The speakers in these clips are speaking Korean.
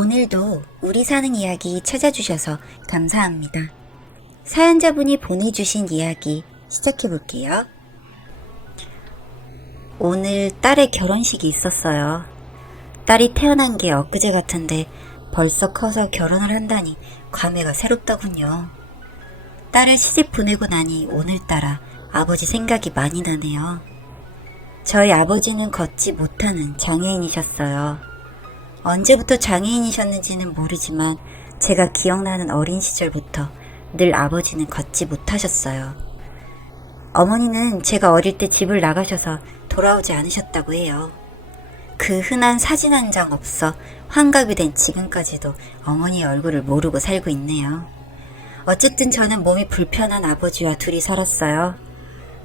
오늘도 우리 사는 이야기 찾아주셔서 감사합니다. 사연자분이 보내주신 이야기 시작해볼게요. 오늘 딸의 결혼식이 있었어요. 딸이 태어난 게 엊그제 같은데 벌써 커서 결혼을 한다니 감회가 새롭더군요. 딸을 시집 보내고 나니 오늘따라 아버지 생각이 많이 나네요. 저희 아버지는 걷지 못하는 장애인이셨어요. 언제부터 장애인이셨는지는 모르지만 제가 기억나는 어린 시절부터 늘 아버지는 걷지 못하셨어요. 어머니는 제가 어릴 때 집을 나가셔서 돌아오지 않으셨다고 해요. 그 흔한 사진 한 장 없어 환갑이 된 지금까지도 어머니의 얼굴을 모르고 살고 있네요. 어쨌든 저는 몸이 불편한 아버지와 둘이 살았어요.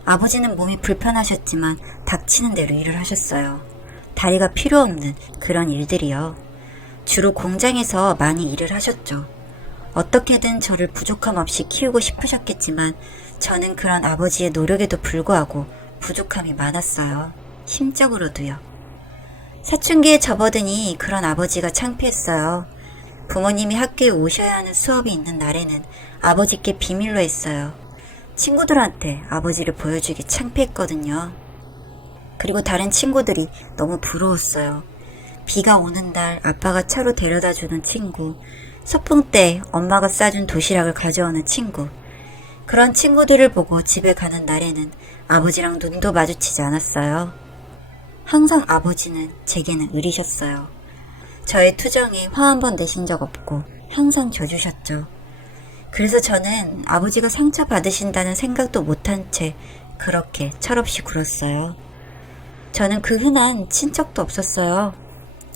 아버지는 몸이 불편하셨지만 닥치는 대로 일을 하셨어요. 다리가 필요 없는 그런 일들이요. 주로 공장에서 많이 일을 하셨죠. 어떻게든 저를 부족함 없이 키우고 싶으셨겠지만 저는 그런 아버지의 노력에도 불구하고 부족함이 많았어요. 심적으로도요. 사춘기에 접어드니 그런 아버지가 창피했어요. 부모님이 학교에 오셔야 하는 수업이 있는 날에는 아버지께 비밀로 했어요. 친구들한테 아버지를 보여주기 창피했거든요. 그리고 다른 친구들이 너무 부러웠어요. 비가 오는 날 아빠가 차로 데려다 주는 친구, 소풍 때 엄마가 싸준 도시락을 가져오는 친구. 그런 친구들을 보고 집에 가는 날에는 아버지랑 눈도 마주치지 않았어요. 항상 아버지는 제게는 의리셨어요. 저의 투정에 화 한 번 내신 적 없고 항상 져주셨죠. 그래서 저는 아버지가 상처받으신다는 생각도 못한 채 그렇게 철없이 굴었어요. 저는 그 흔한 친척도 없었어요.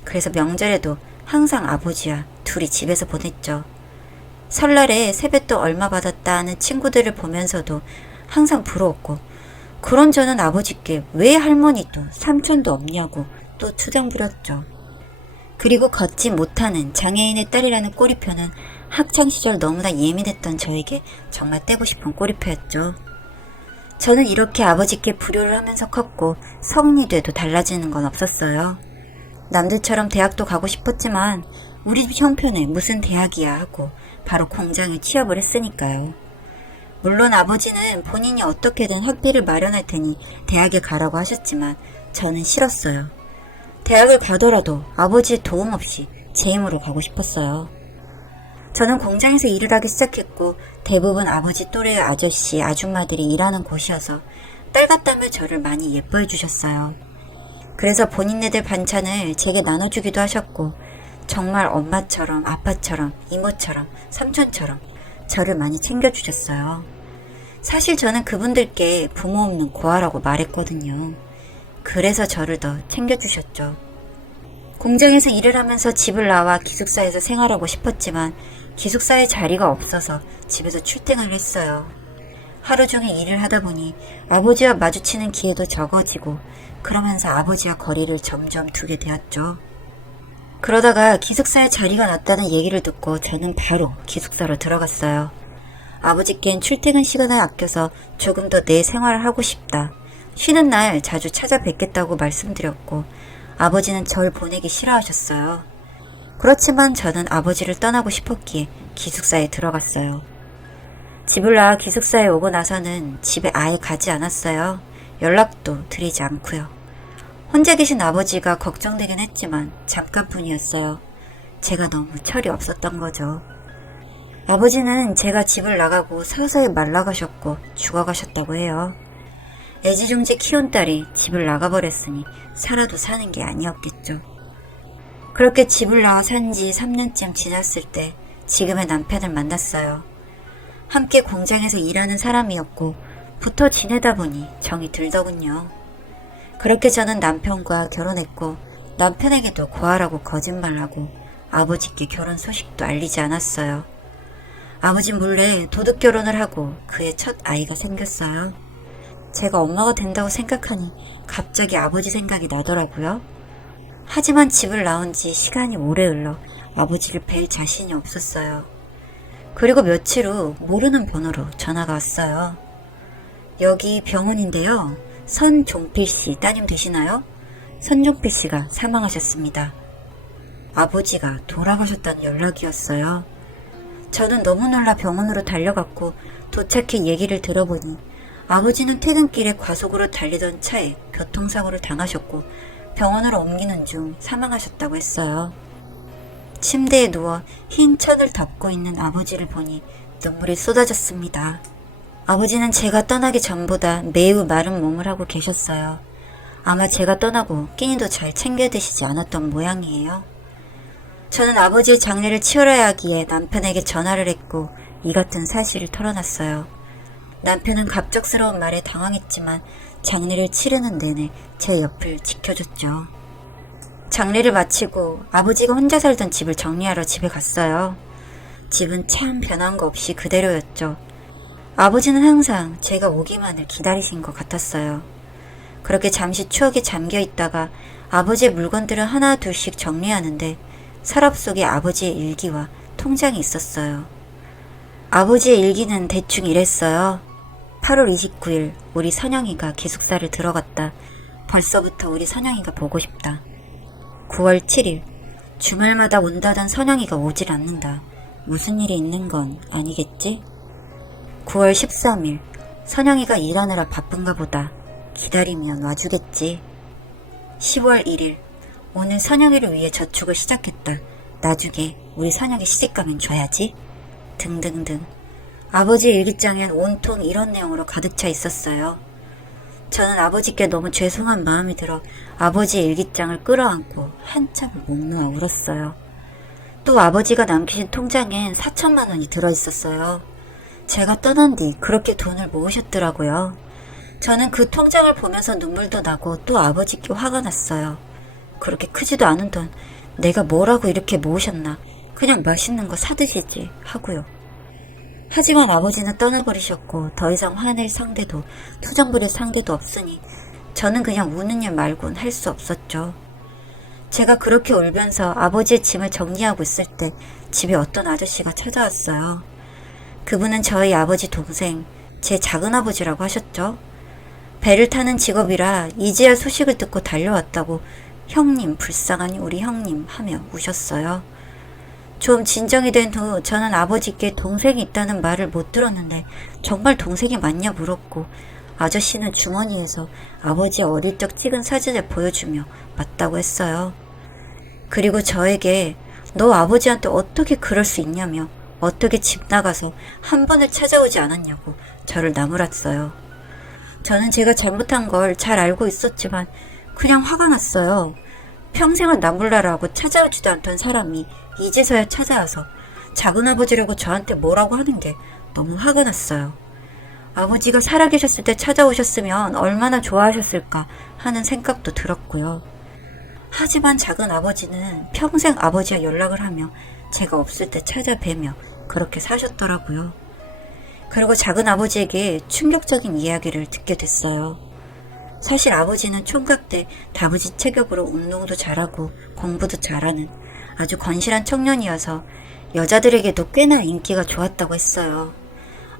그래서 명절에도 항상 아버지와 둘이 집에서 보냈죠. 설날에 세뱃돈 얼마 받았다 하는 친구들을 보면서도 항상 부러웠고, 그런 저는 아버지께 왜 할머니도 삼촌도 없냐고 또 투정 부렸죠. 그리고 걷지 못하는 장애인의 딸이라는 꼬리표는 학창시절 너무나 예민했던 저에게 정말 떼고 싶은 꼬리표였죠. 저는 이렇게 아버지께 불효를 하면서 컸고 성인이 돼도 달라지는 건 없었어요. 남들처럼 대학도 가고 싶었지만 우리 집 형편에 무슨 대학이야 하고 바로 공장에 취업을 했으니까요. 물론 아버지는 본인이 어떻게든 학비를 마련할 테니 대학에 가라고 하셨지만 저는 싫었어요. 대학을 가더라도 아버지의 도움 없이 제 힘으로 가고 싶었어요. 저는 공장에서 일을 하기 시작했고 대부분 아버지 또래의 아저씨, 아줌마들이 일하는 곳이어서 딸 같다며 저를 많이 예뻐해 주셨어요. 그래서 본인네들 반찬을 제게 나눠주기도 하셨고 정말 엄마처럼 아빠처럼 이모처럼 삼촌처럼 저를 많이 챙겨주셨어요. 사실 저는 그분들께 부모 없는 고아라고 말했거든요. 그래서 저를 더 챙겨주셨죠. 공장에서 일을 하면서 집을 나와 기숙사에서 생활하고 싶었지만 기숙사에 자리가 없어서 집에서 출퇴근을 했어요. 하루 종일 일을 하다 보니 아버지와 마주치는 기회도 적어지고 그러면서 아버지와 거리를 점점 두게 되었죠. 그러다가 기숙사에 자리가 났다는 얘기를 듣고 저는 바로 기숙사로 들어갔어요. 아버지께는 출퇴근 시간을 아껴서 조금 더 내 생활을 하고 싶다. 쉬는 날 자주 찾아뵙겠다고 말씀드렸고 아버지는 절 보내기 싫어하셨어요. 그렇지만 저는 아버지를 떠나고 싶었기에 기숙사에 들어갔어요. 집을 나와 기숙사에 오고 나서는 집에 아예 가지 않았어요. 연락도 드리지 않고요. 혼자 계신 아버지가 걱정되긴 했지만 잠깐뿐이었어요. 제가 너무 철이 없었던 거죠. 아버지는 제가 집을 나가고 서서히 말라가셨고 죽어가셨다고 해요. 애지중지 키운 딸이 집을 나가버렸으니 살아도 사는 게 아니었겠죠. 그렇게 집을 나와 산 지 3년쯤 지났을 때 지금의 남편을 만났어요. 함께 공장에서 일하는 사람이었고 붙어 지내다 보니 정이 들더군요. 그렇게 저는 남편과 결혼했고 남편에게도 고아라고 거짓말하고 아버지께 결혼 소식도 알리지 않았어요. 아버지 몰래 도둑 결혼을 하고 그의 첫 아이가 생겼어요. 제가 엄마가 된다고 생각하니 갑자기 아버지 생각이 나더라고요. 하지만 집을 나온 지 시간이 오래 흘러 아버지를 뵐 자신이 없었어요. 그리고 며칠 후 모르는 번호로 전화가 왔어요. 여기 병원인데요. 선종필 씨 따님 되시나요? 선종필 씨가 사망하셨습니다. 아버지가 돌아가셨다는 연락이었어요. 저는 너무 놀라 병원으로 달려갔고 도착해 얘기를 들어보니 아버지는 퇴근길에 과속으로 달리던 차에 교통사고를 당하셨고 병원으로 옮기는 중 사망하셨다고 했어요. 침대에 누워 흰 천을 덮고 있는 아버지를 보니 눈물이 쏟아졌습니다. 아버지는 제가 떠나기 전보다 매우 마른 몸을 하고 계셨어요. 아마 제가 떠나고 끼니도 잘 챙겨 드시지 않았던 모양이에요. 저는 아버지의 장례를 치러야 하기에 남편에게 전화를 했고 이 같은 사실을 털어놨어요. 남편은 갑작스러운 말에 당황했지만 장례를 치르는 내내 제 옆을 지켜줬죠. 장례를 마치고 아버지가 혼자 살던 집을 정리하러 집에 갔어요. 집은 참 변한 거 없이 그대로였죠. 아버지는 항상 제가 오기만을 기다리신 것 같았어요. 그렇게 잠시 추억에 잠겨 있다가 아버지의 물건들을 하나 둘씩 정리하는데 서랍 속에 아버지의 일기와 통장이 있었어요. 아버지의 일기는 대충 이랬어요. 8월 29일 우리 선영이가 기숙사를 들어갔다. 벌써부터 우리 선영이가 보고 싶다. 9월 7일 주말마다 온다던 선영이가 오질 않는다. 무슨 일이 있는 건 아니겠지? 9월 13일 선영이가 일하느라 바쁜가 보다. 기다리면 와주겠지. 10월 1일 오늘 선영이를 위해 저축을 시작했다. 나중에 우리 선영이 시집가면 줘야지. 등등등. 아버지의 일기장엔 온통 이런 내용으로 가득 차 있었어요. 저는 아버지께 너무 죄송한 마음이 들어 아버지의 일기장을 끌어안고 한참을 목 놓아 울었어요. 또 아버지가 남기신 통장엔 4천만 원이 들어있었어요. 제가 떠난 뒤 그렇게 돈을 모으셨더라고요. 저는 그 통장을 보면서 눈물도 나고 또 아버지께 화가 났어요. 그렇게 크지도 않은 돈 내가 뭐라고 이렇게 모으셨나. 그냥 맛있는 거 사드시지 하고요. 하지만 아버지는 떠나버리셨고 더 이상 화낼 상대도 투정 부릴 상대도 없으니 저는 그냥 우는 일 말곤 할 수 없었죠. 제가 그렇게 울면서 아버지의 짐을 정리하고 있을 때 집에 어떤 아저씨가 찾아왔어요. 그분은 저희 아버지 동생, 제 작은아버지라고 하셨죠. 배를 타는 직업이라 이제야 소식을 듣고 달려왔다고 형님, 불쌍하니 우리 형님 하며 우셨어요. 좀 진정이 된 후 저는 아버지께 동생이 있다는 말을 못 들었는데 정말 동생이 맞냐 물었고 아저씨는 주머니에서 아버지의 어릴 적 찍은 사진을 보여주며 맞다고 했어요. 그리고 저에게 너 아버지한테 어떻게 그럴 수 있냐며 어떻게 집 나가서 한 번을 찾아오지 않았냐고 저를 나무랐어요. 저는 제가 잘못한 걸 잘 알고 있었지만 그냥 화가 났어요. 평생을 나몰라라고 찾아오지도 않던 사람이 이제서야 찾아와서 작은아버지라고 저한테 뭐라고 하는 게 너무 화가 났어요. 아버지가 살아계셨을 때 찾아오셨으면 얼마나 좋아하셨을까 하는 생각도 들었고요. 하지만 작은아버지는 평생 아버지와 연락을 하며 제가 없을 때 찾아뵈며 그렇게 사셨더라고요. 그리고 작은아버지에게 충격적인 이야기를 듣게 됐어요. 사실 아버지는 총각 때 다부지 체격으로 운동도 잘하고 공부도 잘하는 아주 건실한 청년이어서 여자들에게도 꽤나 인기가 좋았다고 했어요.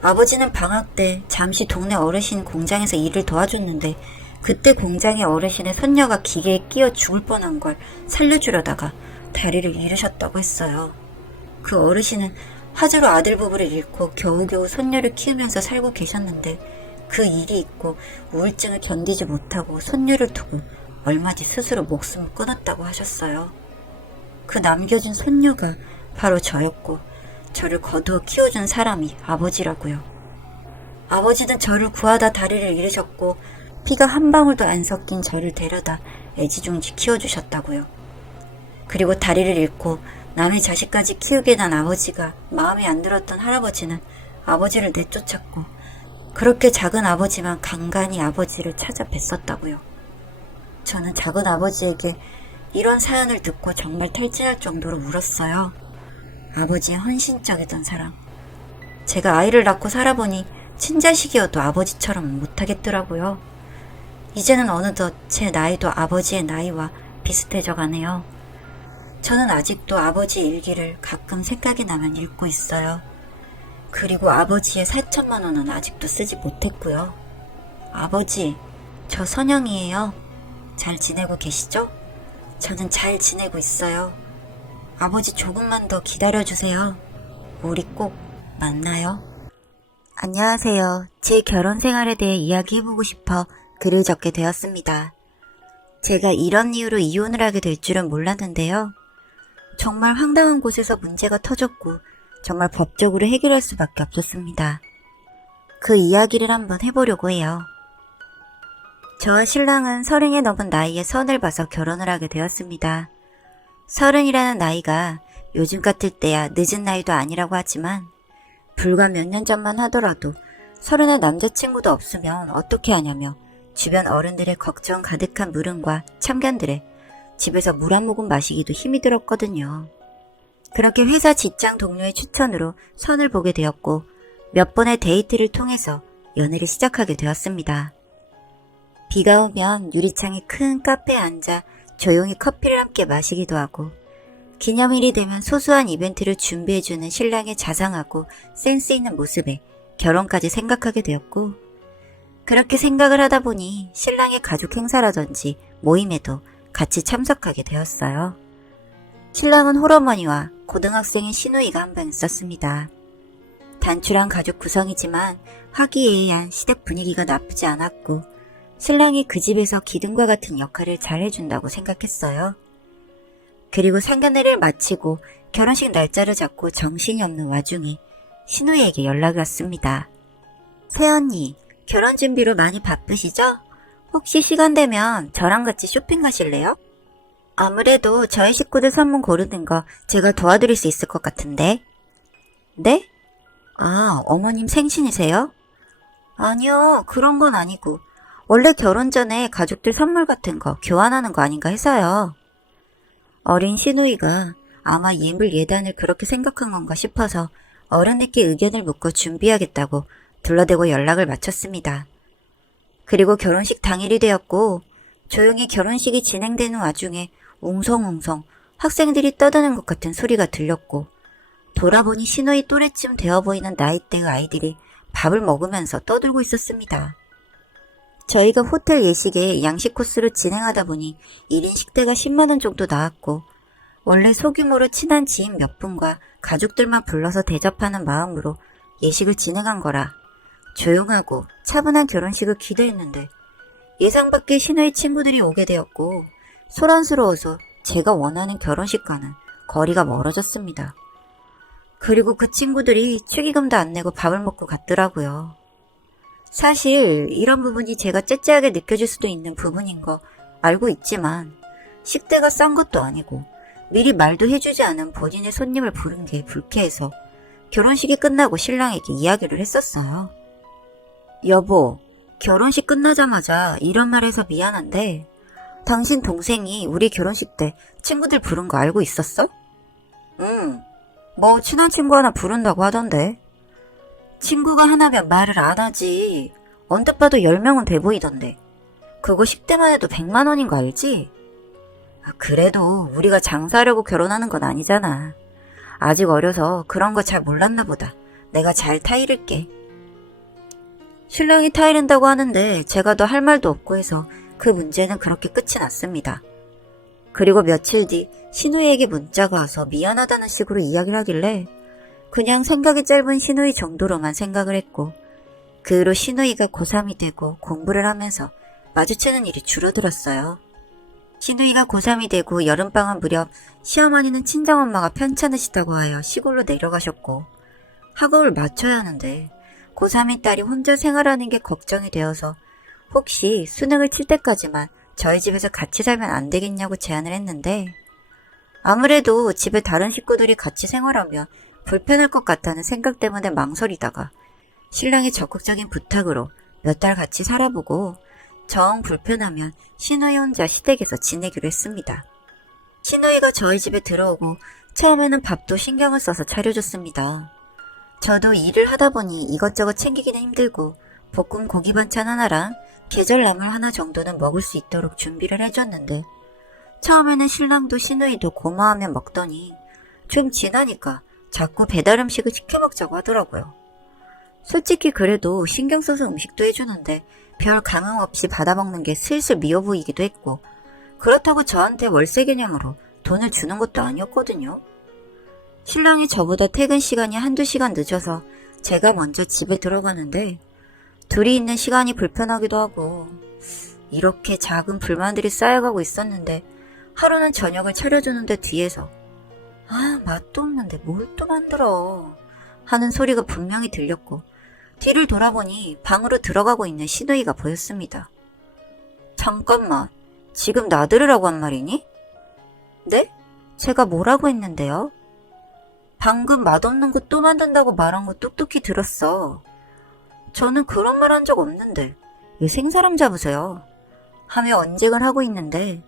아버지는 방학 때 잠시 동네 어르신 공장에서 일을 도와줬는데 그때 공장의 어르신의 손녀가 기계에 끼어 죽을 뻔한 걸 살려주려다가 다리를 잃으셨다고 했어요. 그 어르신은 화재로 아들 부부를 잃고 겨우겨우 손녀를 키우면서 살고 계셨는데 그 일이 있고 우울증을 견디지 못하고 손녀를 두고 얼마 뒤 스스로 목숨을 끊었다고 하셨어요. 그 남겨진 손녀가 바로 저였고 저를 거두어 키워준 사람이 아버지라고요. 아버지는 저를 구하다 다리를 잃으셨고 피가 한 방울도 안 섞인 저를 데려다 애지중지 키워주셨다고요. 그리고 다리를 잃고 남의 자식까지 키우게 난 아버지가 마음에 안 들었던 할아버지는 아버지를 내쫓았고 그렇게 작은 아버지만 간간히 아버지를 찾아뵀었다고요. 저는 작은 아버지에게 이런 사연을 듣고 정말 탈진할 정도로 울었어요. 아버지의 헌신적이던 사랑. 제가 아이를 낳고 살아보니 친자식이어도 아버지처럼 못하겠더라고요. 이제는 어느덧 제 나이도 아버지의 나이와 비슷해져 가네요. 저는 아직도 아버지 일기를 가끔 생각이 나면 읽고 있어요. 그리고 아버지의 4천만 원은 아직도 쓰지 못했고요. 아버지, 저 선영이에요. 잘 지내고 계시죠? 저는 잘 지내고 있어요. 아버지 조금만 더 기다려주세요. 우리 꼭 만나요. 안녕하세요. 제 결혼 생활에 대해 이야기해보고 싶어 글을 적게 되었습니다. 제가 이런 이유로 이혼을 하게 될 줄은 몰랐는데요. 정말 황당한 곳에서 문제가 터졌고 정말 법적으로 해결할 수밖에 없었습니다. 그 이야기를 한번 해보려고 해요. 저와 신랑은 30에 넘은 나이에 선을 봐서 결혼을 하게 되었습니다. 30이라는 나이가 요즘 같을 때야 늦은 나이도 아니라고 하지만 불과 몇 년 전만 하더라도 30의 남자친구도 없으면 어떻게 하냐며 주변 어른들의 걱정 가득한 물음과 참견들에 집에서 물 한 모금 마시기도 힘이 들었거든요. 그렇게 회사 직장 동료의 추천으로 선을 보게 되었고 몇 번의 데이트를 통해서 연애를 시작하게 되었습니다. 비가 오면 유리창에 큰 카페에 앉아 조용히 커피를 함께 마시기도 하고 기념일이 되면 소소한 이벤트를 준비해주는 신랑의 자상하고 센스 있는 모습에 결혼까지 생각하게 되었고 그렇게 생각을 하다 보니 신랑의 가족 행사라든지 모임에도 같이 참석하게 되었어요. 신랑은 홀어머니와 고등학생인 시누이가 한 명 있었습니다. 단출한 가족 구성이지만 화기애애한 시댁 분위기가 나쁘지 않았고 신랑이 그 집에서 기둥과 같은 역할을 잘 해준다고 생각했어요. 그리고 상견례를 마치고 결혼식 날짜를 잡고 정신이 없는 와중에 시누이에게 연락이 왔습니다. 새언니, 결혼 준비로 많이 바쁘시죠? 혹시 시간 되면 저랑 같이 쇼핑 가실래요? 아무래도 저희 식구들 선물 고르는 거 제가 도와드릴 수 있을 것 같은데. 네? 아, 어머님 생신이세요? 아니요, 그런 건 아니고 원래 결혼 전에 가족들 선물 같은 거 교환하는 거 아닌가 해서요. 어린 시누이가 아마 예물 예단을 그렇게 생각한 건가 싶어서 어른들께 의견을 묻고 준비하겠다고 둘러대고 연락을 마쳤습니다. 그리고 결혼식 당일이 되었고 조용히 결혼식이 진행되는 와중에 웅성웅성 학생들이 떠드는 것 같은 소리가 들렸고 돌아보니 시누이 또래쯤 되어 보이는 나이대의 아이들이 밥을 먹으면서 떠들고 있었습니다. 저희가 호텔 예식에 양식 코스로 진행하다 보니 1인 식대가 10만원 정도 나왔고 원래 소규모로 친한 지인 몇 분과 가족들만 불러서 대접하는 마음으로 예식을 진행한 거라 조용하고 차분한 결혼식을 기대했는데 예상 밖의 시누이 친구들이 오게 되었고 소란스러워서 제가 원하는 결혼식과는 거리가 멀어졌습니다. 그리고 그 친구들이 축의금도 안 내고 밥을 먹고 갔더라고요. 사실 이런 부분이 제가 째째하게 느껴질 수도 있는 부분인 거 알고 있지만 식대가 싼 것도 아니고 미리 말도 해주지 않은 본인의 손님을 부른 게 불쾌해서 결혼식이 끝나고 신랑에게 이야기를 했었어요. 여보, 결혼식 끝나자마자 이런 말 해서 미안한데 당신 동생이 우리 결혼식 때 친구들 부른 거 알고 있었어? 응, 뭐 친한 친구 하나 부른다고 하던데. 친구가 하나면 말을 안 하지. 언뜻 봐도 10명은 돼 보이던데. 그거 10대만 해도 100만 원인 거 알지? 그래도 우리가 장사하려고 결혼하는 건 아니잖아. 아직 어려서 그런 거 잘 몰랐나 보다. 내가 잘 타이를게. 신랑이 타이른다고 하는데 제가 더 할 말도 없고 해서 그 문제는 그렇게 끝이 났습니다. 그리고 며칠 뒤 시누이에게 문자가 와서 미안하다는 식으로 이야기를 하길래 그냥 생각이 짧은 시누이 정도로만 생각을 했고 그 후로 시누이가 고3이 되고 공부를 하면서 마주치는 일이 줄어들었어요. 시누이가 고3이 되고 여름방학 무렵 시어머니는 친정엄마가 편찮으시다고 하여 시골로 내려가셨고 학업을 마쳐야 하는데 고3인 딸이 혼자 생활하는 게 걱정이 되어서 혹시 수능을 칠 때까지만 저희 집에서 같이 살면 안 되겠냐고 제안을 했는데 아무래도 집에 다른 식구들이 같이 생활하면 불편할 것 같다는 생각 때문에 망설이다가 신랑의 적극적인 부탁으로 몇 달 같이 살아보고 정 불편하면 시누이 혼자 시댁에서 지내기로 했습니다. 시누이가 저희 집에 들어오고 처음에는 밥도 신경을 써서 차려줬습니다. 저도 일을 하다 보니 이것저것 챙기기는 힘들고 볶음 고기 반찬 하나랑 계절 나물 하나 정도는 먹을 수 있도록 준비를 해줬는데 처음에는 신랑도 시누이도 고마워하며 먹더니 좀 지나니까 자꾸 배달 음식을 시켜 먹자고 하더라고요. 솔직히 그래도 신경 써서 음식도 해주는데 별 감흥 없이 받아먹는 게 슬슬 미워 보이기도 했고 그렇다고 저한테 월세 개념으로 돈을 주는 것도 아니었거든요. 신랑이 저보다 퇴근 시간이 한두 시간 늦어서 제가 먼저 집에 들어가는데 둘이 있는 시간이 불편하기도 하고 이렇게 작은 불만들이 쌓여가고 있었는데 하루는 저녁을 차려주는데 뒤에서 맛도 없는데 뭘 또 만들어 하는 소리가 분명히 들렸고 뒤를 돌아보니 방으로 들어가고 있는 시누이가 보였습니다. 잠깐만, 지금 나들으라고 한 말이니? 네? 제가 뭐라고 했는데요? 방금 맛없는 거 또 만든다고 말한 거 똑똑히 들었어. 저는 그런 말 한 적 없는데 왜 생사람 잡으세요? 하며 언쟁을 하고 있는데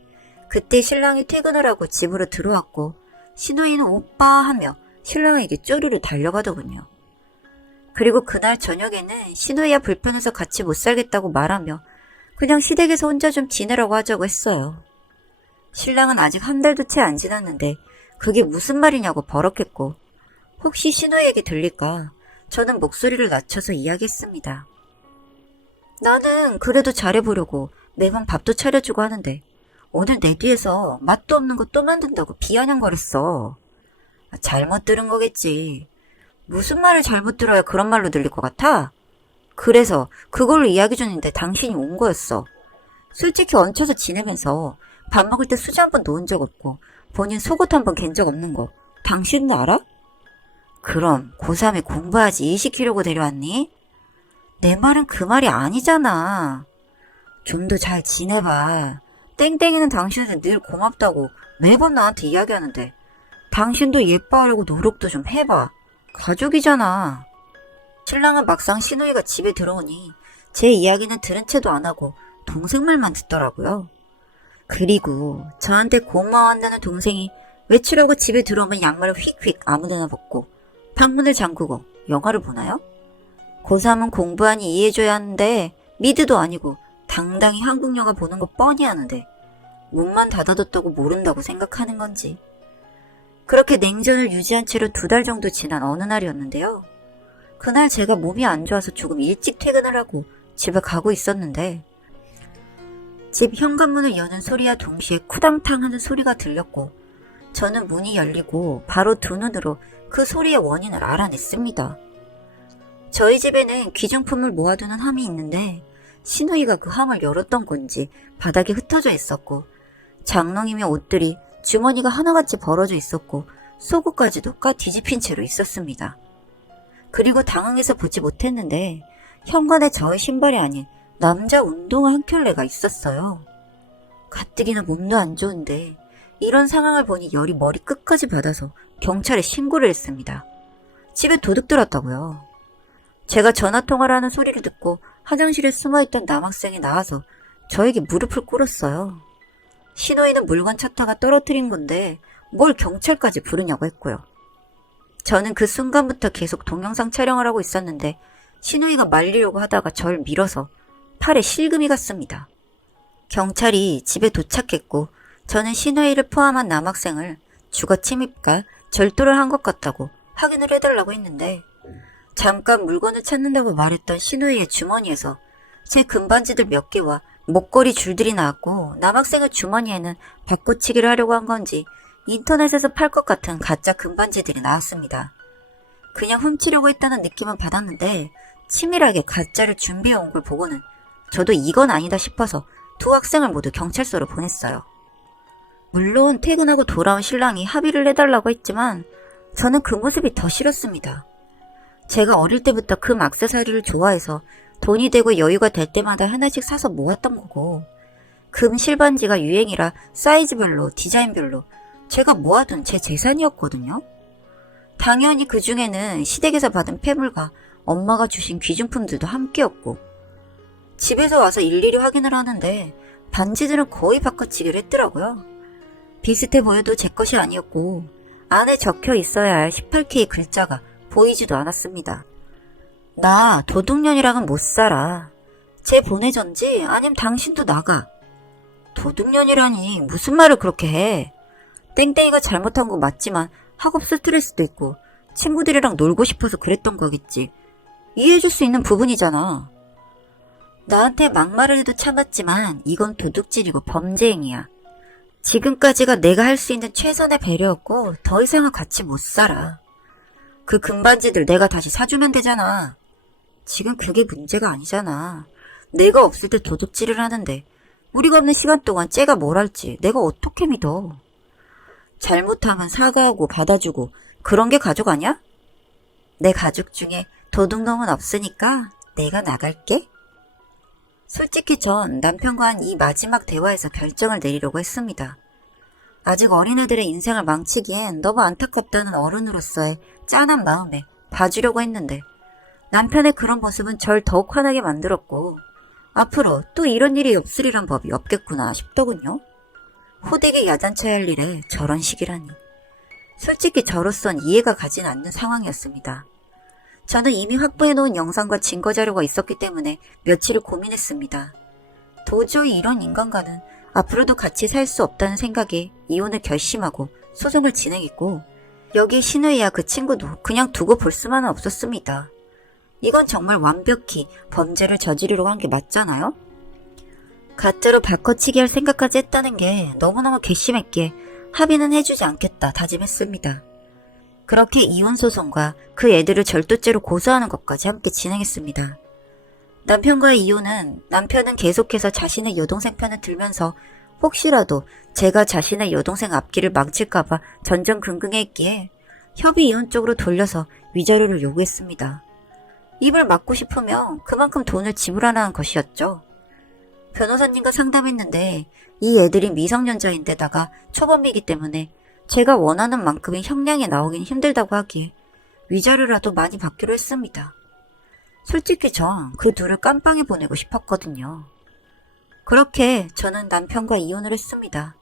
그때 신랑이 퇴근을 하고 집으로 들어왔고 시누이는 오빠 하며 신랑에게 쪼르르 달려가더군요. 그리고 그날 저녁에는 시누이야 불편해서 같이 못 살겠다고 말하며 그냥 시댁에서 혼자 좀 지내라고 하자고 했어요. 신랑은 아직 한 달도 채 안 지났는데 그게 무슨 말이냐고 버럭했고 혹시 시누이에게 들릴까 저는 목소리를 낮춰서 이야기했습니다. 나는 그래도 잘해보려고 매번 밥도 차려주고 하는데 오늘 내 뒤에서 맛도 없는 거 또 만든다고 비아냥거렸어. 잘못 들은 거겠지. 무슨 말을 잘못 들어야 그런 말로 들릴 것 같아? 그래서 그걸로 이야기 중인데 당신이 온 거였어. 솔직히 얹혀서 지내면서 밥 먹을 때 수지 한 번 놓은 적 없고 본인 속옷 한 번 갠 적 없는 거 당신은 알아? 그럼 고3에 공부하지 일 시키려고 데려왔니? 내 말은 그 말이 아니잖아. 좀 더 잘 지내봐. 땡땡이는 당신한테 늘 고맙다고 매번 나한테 이야기하는데 당신도 예뻐하려고 노력도 좀 해봐. 가족이잖아. 신랑은 막상 시누이가 집에 들어오니 제 이야기는 들은 채도 안 하고 동생 말만 듣더라고요. 그리고 저한테 고마워한다는 동생이 외출하고 집에 들어오면 양말을 휙휙 아무데나 벗고 방문을 잠그고 영화를 보나요? 고3은 공부하니 이해해줘야 하는데 미드도 아니고 당당히 한국 영화 보는 거 뻔히 하는데 문만 닫아뒀다고 모른다고 생각하는 건지. 그렇게 냉전을 유지한 채로 2달 정도 지난 어느 날이었는데요. 그날 제가 몸이 안 좋아서 조금 일찍 퇴근을 하고 집에 가고 있었는데 집 현관문을 여는 소리와 동시에 쿠당탕 하는 소리가 들렸고 저는 문이 열리고 바로 두 눈으로 그 소리의 원인을 알아냈습니다. 저희 집에는 귀중품을 모아두는 함이 있는데 시누이가 그 함을 열었던 건지 바닥에 흩어져 있었고 장롱이며 옷들이 주머니가 하나같이 벌어져 있었고 속옷까지도 까 뒤집힌 채로 있었습니다. 그리고 당황해서 보지 못했는데 현관에 저의 신발이 아닌 남자 운동화 한 켤레가 있었어요. 가뜩이나 몸도 안 좋은데 이런 상황을 보니 열이 머리 끝까지 받아서 경찰에 신고를 했습니다. 집에 도둑 들었다고요. 제가 전화통화를 하는 소리를 듣고 화장실에 숨어있던 남학생이 나와서 저에게 무릎을 꿇었어요. 시누이는 물건 찾다가 떨어뜨린 건데 뭘 경찰까지 부르냐고 했고요. 저는 그 순간부터 계속 동영상 촬영을 하고 있었는데 시누이가 말리려고 하다가 절 밀어서 팔에 실금이 갔습니다. 경찰이 집에 도착했고 저는 시누이를 포함한 남학생을 주거 침입과 절도를 한 것 같다고 확인을 해달라고 했는데 잠깐 물건을 찾는다고 말했던 시누이의 주머니에서 제 금반지들 몇 개와 목걸이 줄들이 나왔고 남학생의 주머니에는 바꿔치기를 하려고 한 건지 인터넷에서 팔 것 같은 가짜 금반지들이 나왔습니다. 그냥 훔치려고 했다는 느낌은 받았는데 치밀하게 가짜를 준비해온 걸 보고는 저도 이건 아니다 싶어서 두 학생을 모두 경찰서로 보냈어요. 물론 퇴근하고 돌아온 신랑이 합의를 해달라고 했지만 저는 그 모습이 더 싫었습니다. 제가 어릴 때부터 금 액세서리를 좋아해서 돈이 되고 여유가 될 때마다 하나씩 사서 모았던 거고 금 실반지가 유행이라 사이즈별로 디자인별로 제가 모아둔 제 재산이었거든요. 당연히 그 중에는 시댁에서 받은 폐물과 엄마가 주신 귀중품들도 함께였고 집에서 와서 일일이 확인을 하는데 반지들은 거의 바꿔치기를 했더라고요. 비슷해 보여도 제 것이 아니었고 안에 적혀 있어야 할 18K 글자가 보이지도 않았습니다. 나 도둑년이랑은 못 살아. 쟤 보내전지 아님 당신도 나가. 도둑년이라니 무슨 말을 그렇게 해. 땡땡이가 잘못한 거 맞지만 학업 스트레스도 있고 친구들이랑 놀고 싶어서 그랬던 거겠지. 이해해줄 수 있는 부분이잖아. 나한테 막말을 해도 참았지만 이건 도둑질이고 범죄 행위야. 지금까지가 내가 할 수 있는 최선의 배려였고 더 이상은 같이 못 살아. 그 금반지들 내가 다시 사주면 되잖아. 지금 그게 문제가 아니잖아. 내가 없을 때 도둑질을 하는데 우리가 없는 시간 동안 쟤가 뭘 할지 내가 어떻게 믿어. 잘못하면 사과하고 받아주고 그런 게 가족 아니야? 내 가족 중에 도둑놈은 없으니까 내가 나갈게. 솔직히 전 남편과 한 이 마지막 대화에서 결정을 내리려고 했습니다. 아직 어린애들의 인생을 망치기엔 너무 안타깝다는 어른으로서의 짠한 마음에 봐주려고 했는데 남편의 그런 모습은 절 더욱 화나게 만들었고 앞으로 또 이런 일이 없으리란 법이 없겠구나 싶더군요. 호되게 야단쳐야 할 일에 저런 식이라니. 솔직히 저로선 이해가 가진 않는 상황이었습니다. 저는 이미 확보해놓은 영상과 증거자료가 있었기 때문에 며칠을 고민했습니다. 도저히 이런 인간과는 앞으로도 같이 살 수 없다는 생각에 이혼을 결심하고 소송을 진행했고 여기에 신우이와 그 친구도 그냥 두고 볼 수만은 없었습니다. 이건 정말 완벽히 범죄를 저지르려고 한 게 맞잖아요? 가짜로 바꿔치기 할 생각까지 했다는 게 너무너무 괘씸했기에 합의는 해주지 않겠다 다짐했습니다. 그렇게 이혼소송과 그 애들을 절도죄로 고소하는 것까지 함께 진행했습니다. 남편과의 이혼은 남편은 계속해서 자신의 여동생 편을 들면서 혹시라도 제가 자신의 여동생 앞길을 망칠까봐 전전긍긍했기에 협의 이혼 쪽으로 돌려서 위자료를 요구했습니다. 입을 막고 싶으면 그만큼 돈을 지불하라는 것이었죠. 변호사님과 상담했는데 이 애들이 미성년자인데다가 초범이기 때문에 제가 원하는 만큼의 형량이 나오긴 힘들다고 하기에 위자료라도 많이 받기로 했습니다. 솔직히 전 그 둘을 깜빵에 보내고 싶었거든요. 그렇게 저는 남편과 이혼을 했습니다.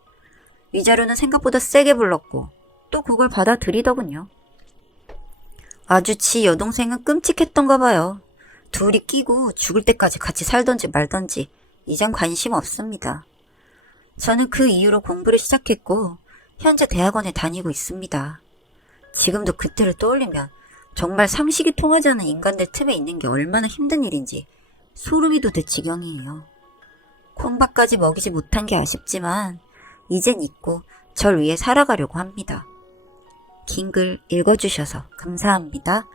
위자료는 생각보다 세게 불렀고 또 그걸 받아들이더군요. 아주 지 여동생은 끔찍했던가 봐요. 둘이 끼고 죽을 때까지 같이 살던지 말던지 이젠 관심 없습니다. 저는 그 이후로 공부를 시작했고 현재 대학원에 다니고 있습니다. 지금도 그때를 떠올리면 정말 상식이 통하지 않는 인간들 틈에 있는 게 얼마나 힘든 일인지 소름이 돋을 지경이에요. 콩밥까지 먹이지 못한 게 아쉽지만 이젠 잊고 절 위해 살아가려고 합니다. 긴 글 읽어주셔서 감사합니다.